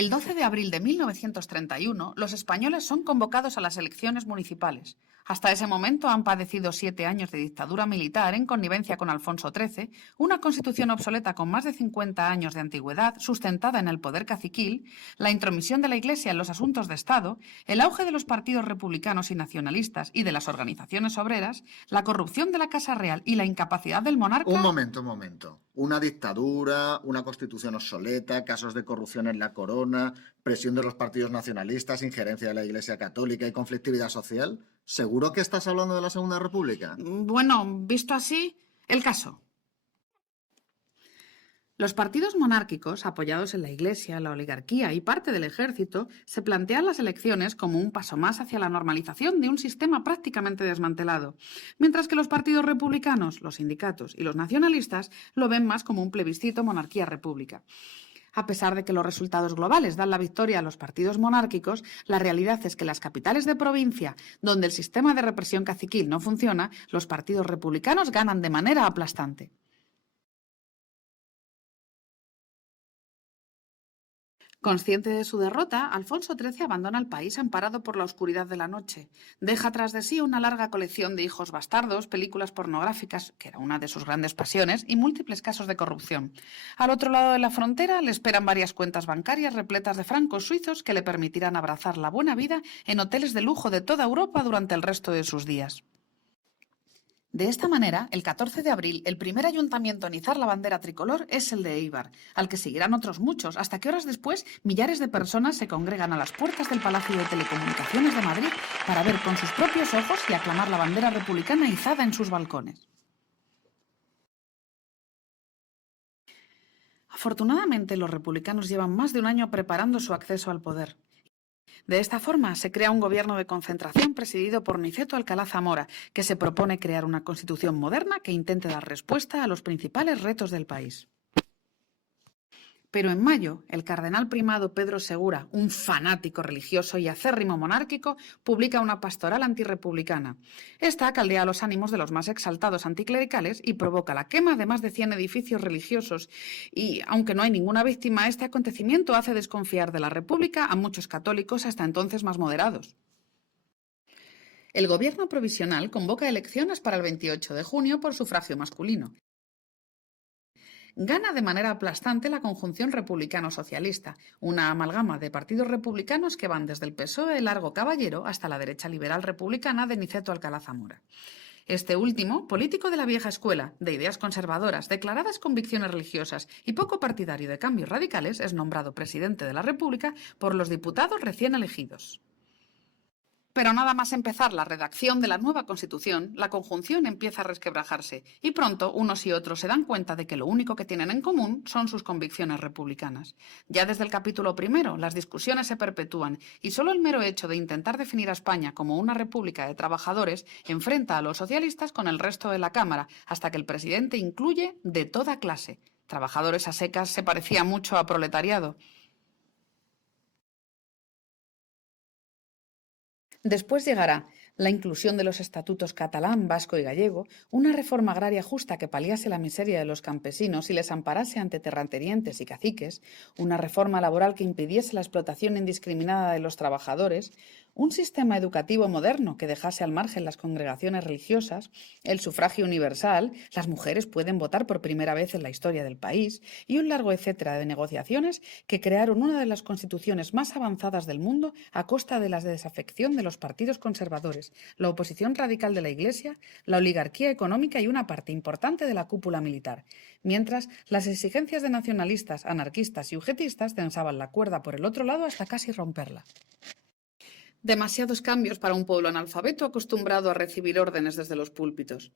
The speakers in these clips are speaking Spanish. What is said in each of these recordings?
El 12 de abril de 1931, los españoles son convocados a las elecciones municipales. Hasta ese momento han padecido 7 años de dictadura militar en connivencia con Alfonso XIII, una constitución obsoleta con más de 50 años de antigüedad, sustentada en el poder caciquil, la intromisión de la Iglesia en los asuntos de Estado, el auge de los partidos republicanos y nacionalistas y de las organizaciones obreras, la corrupción de la Casa Real y la incapacidad del monarca... Un momento. Una dictadura, una constitución obsoleta, casos de corrupción en la corona, presión de los partidos nacionalistas, injerencia de la Iglesia Católica y conflictividad social. ¿Seguro que estás hablando de la Segunda República? Bueno, visto así, el caso. Los partidos monárquicos, apoyados en la Iglesia, la oligarquía y parte del ejército, se plantean las elecciones como un paso más hacia la normalización de un sistema prácticamente desmantelado, mientras que los partidos republicanos, los sindicatos y los nacionalistas lo ven más como un plebiscito monarquía-república. A pesar de que los resultados globales dan la victoria a los partidos monárquicos, la realidad es que en las capitales de provincia, donde el sistema de represión caciquil no funciona, los partidos republicanos ganan de manera aplastante. Consciente de su derrota, Alfonso XIII abandona el país amparado por la oscuridad de la noche. Deja tras de sí una larga colección de hijos bastardos, películas pornográficas, que era una de sus grandes pasiones, y múltiples casos de corrupción. Al otro lado de la frontera le esperan varias cuentas bancarias repletas de francos suizos que le permitirán abrazar la buena vida en hoteles de lujo de toda Europa durante el resto de sus días. De esta manera, el 14 de abril, el primer ayuntamiento en izar la bandera tricolor es el de Éibar, al que seguirán otros muchos, hasta que horas después millares de personas se congregan a las puertas del Palacio de Telecomunicaciones de Madrid para ver con sus propios ojos y aclamar la bandera republicana izada en sus balcones. Afortunadamente, los republicanos llevan más de un año preparando su acceso al poder. De esta forma, se crea un gobierno de concentración presidido por Niceto Alcalá Zamora, que se propone crear una constitución moderna que intente dar respuesta a los principales retos del país. Pero en mayo, el cardenal primado Pedro Segura, un fanático religioso y acérrimo monárquico, publica una pastoral antirrepublicana. Esta caldea los ánimos de los más exaltados anticlericales y provoca la quema de más de 100 edificios religiosos. Y, aunque no hay ninguna víctima, este acontecimiento hace desconfiar de la República a muchos católicos hasta entonces más moderados. El gobierno provisional convoca elecciones para el 28 de junio por sufragio masculino. Gana de manera aplastante la conjunción republicano-socialista, una amalgama de partidos republicanos que van desde el PSOE Largo Caballero hasta la derecha liberal republicana de Niceto Alcalá Zamora. Este último, político de la vieja escuela, de ideas conservadoras, declaradas convicciones religiosas y poco partidario de cambios radicales, es nombrado presidente de la República por los diputados recién elegidos. Pero nada más empezar la redacción de la nueva Constitución, la conjunción empieza a resquebrajarse y pronto unos y otros se dan cuenta de que lo único que tienen en común son sus convicciones republicanas. Ya desde el capítulo primero, las discusiones se perpetúan y solo el mero hecho de intentar definir a España como una república de trabajadores enfrenta a los socialistas con el resto de la Cámara, hasta que el presidente incluye de toda clase. Trabajadores a secas se parecía mucho a proletariado. Después llegará la inclusión de los estatutos catalán, vasco y gallego, una reforma agraria justa que paliase la miseria de los campesinos y les amparase ante terratenientes y caciques, una reforma laboral que impidiese la explotación indiscriminada de los trabajadores, un sistema educativo moderno que dejase al margen las congregaciones religiosas, el sufragio universal, las mujeres pueden votar por primera vez en la historia del país y un largo etcétera de negociaciones que crearon una de las constituciones más avanzadas del mundo a costa de la desafección de los partidos conservadores, la oposición radical de la Iglesia, la oligarquía económica y una parte importante de la cúpula militar, mientras las exigencias de nacionalistas, anarquistas y ugetistas tensaban la cuerda por el otro lado hasta casi romperla. Demasiados cambios para un pueblo analfabeto acostumbrado a recibir órdenes desde los púlpitos.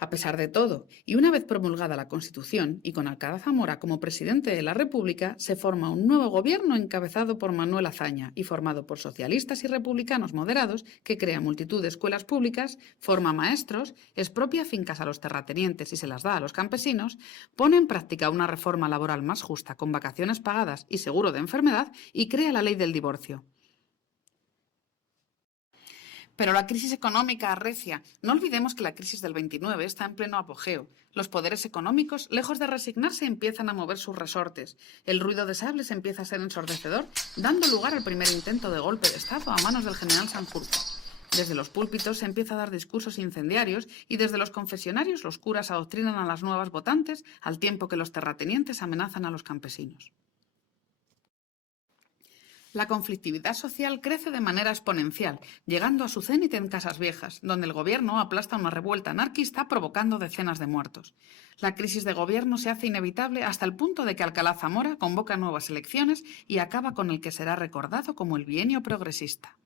A pesar de todo, y una vez promulgada la Constitución y con Alcalá Zamora como presidente de la República, se forma un nuevo gobierno encabezado por Manuel Azaña y formado por socialistas y republicanos moderados que crea multitud de escuelas públicas, forma maestros, expropia fincas a los terratenientes y se las da a los campesinos, pone en práctica una reforma laboral más justa con vacaciones pagadas y seguro de enfermedad y crea la ley del divorcio. Pero la crisis económica arrecia. No olvidemos que la crisis del 29 está en pleno apogeo. Los poderes económicos, lejos de resignarse, empiezan a mover sus resortes. El ruido de sables empieza a ser ensordecedor, dando lugar al primer intento de golpe de Estado a manos del general Sanjurjo. Desde los púlpitos se empieza a dar discursos incendiarios y desde los confesionarios los curas adoctrinan a las nuevas votantes al tiempo que los terratenientes amenazan a los campesinos. La conflictividad social crece de manera exponencial, llegando a su cénit en Casas Viejas, donde el gobierno aplasta una revuelta anarquista provocando decenas de muertos. La crisis de gobierno se hace inevitable hasta el punto de que Alcalá Zamora convoca nuevas elecciones y acaba con el que será recordado como el bienio progresista.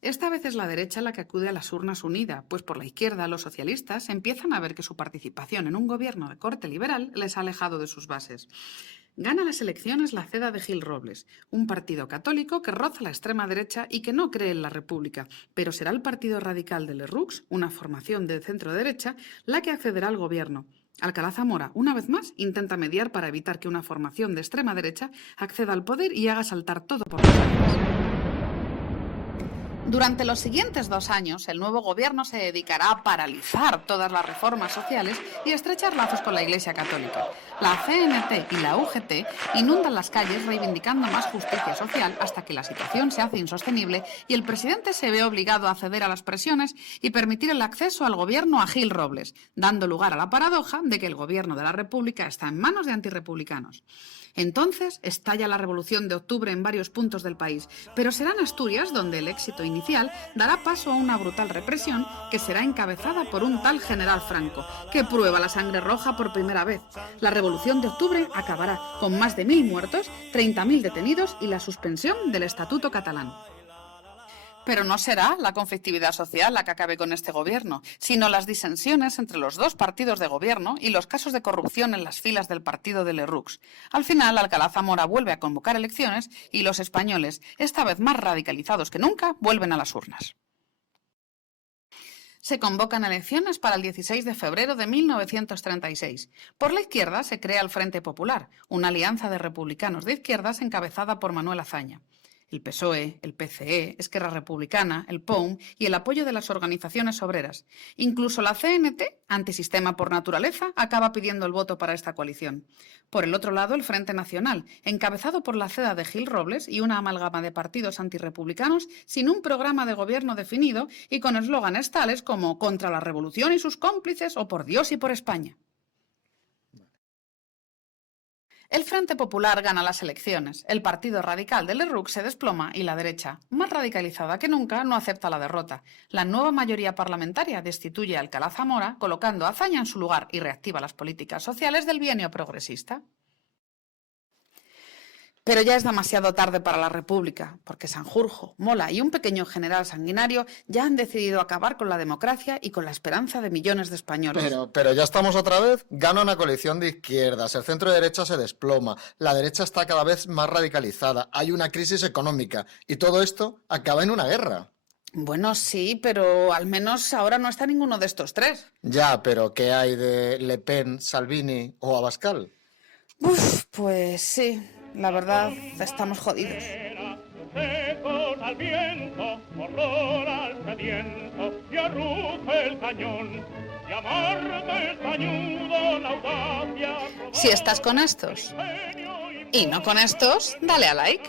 Esta vez es la derecha la que acude a las urnas unida, pues por la izquierda los socialistas empiezan a ver que su participación en un gobierno de corte liberal les ha alejado de sus bases. Gana las elecciones la CEDA de Gil Robles, un partido católico que roza la extrema derecha y que no cree en la República, pero será el Partido Radical de Lerroux, una formación de centro-derecha, la que accederá al gobierno. Alcalá Zamora, una vez más, intenta mediar para evitar que una formación de extrema derecha acceda al poder y haga saltar todo por las alas. Durante los siguientes 2 años, el nuevo gobierno se dedicará a paralizar todas las reformas sociales y a estrechar lazos con la Iglesia Católica. La CNT y la UGT inundan las calles reivindicando más justicia social hasta que la situación se hace insostenible y el presidente se ve obligado a ceder a las presiones y permitir el acceso al gobierno a Gil Robles, dando lugar a la paradoja de que el gobierno de la República está en manos de antirrepublicanos. Entonces estalla la Revolución de Octubre en varios puntos del país, pero será en Asturias donde el éxito inicial dará paso a una brutal represión que será encabezada por un tal general Franco, que prueba la sangre roja por primera vez. La Revolución de Octubre acabará con más de 1000 muertos, 30.000 detenidos y la suspensión del Estatuto catalán. Pero no será la conflictividad social la que acabe con este gobierno, sino las disensiones entre los 2 partidos de gobierno y los casos de corrupción en las filas del partido de Lerroux. Al final, Alcalá Zamora vuelve a convocar elecciones y los españoles, esta vez más radicalizados que nunca, vuelven a las urnas. Se convocan elecciones para el 16 de febrero de 1936. Por la izquierda se crea el Frente Popular, una alianza de republicanos de izquierdas encabezada por Manuel Azaña. El PSOE, el PCE, Esquerra Republicana, el POUM y el apoyo de las organizaciones obreras. Incluso la CNT, antisistema por naturaleza, acaba pidiendo el voto para esta coalición. Por el otro lado, el Frente Nacional, encabezado por la CEDA de Gil Robles y una amalgama de partidos antirrepublicanos sin un programa de gobierno definido y con eslóganes tales como «Contra la revolución y sus cómplices» o «Por Dios y por España». El Frente Popular gana las elecciones, el Partido Radical de Lerroux se desploma y la derecha, más radicalizada que nunca, no acepta la derrota. La nueva mayoría parlamentaria destituye a Alcalá Zamora, colocando a Azaña en su lugar y reactiva las políticas sociales del bienio progresista. Pero ya es demasiado tarde para la República, porque Sanjurjo, Mola y un pequeño general sanguinario ya han decidido acabar con la democracia y con la esperanza de millones de españoles. Pero ya estamos otra vez. Gana una coalición de izquierdas, el centro derecha se desploma, la derecha está cada vez más radicalizada, hay una crisis económica y todo esto acaba en una guerra. Bueno, sí, pero al menos ahora no está ninguno de estos 3. Ya, pero ¿qué hay de Le Pen, Salvini o Abascal? Pues sí. La verdad, estamos jodidos. Al viento, horror al sediento, y arruge el cañón, y amarga el cañudo la audacia. Si estás con estos y no con estos, dale a like.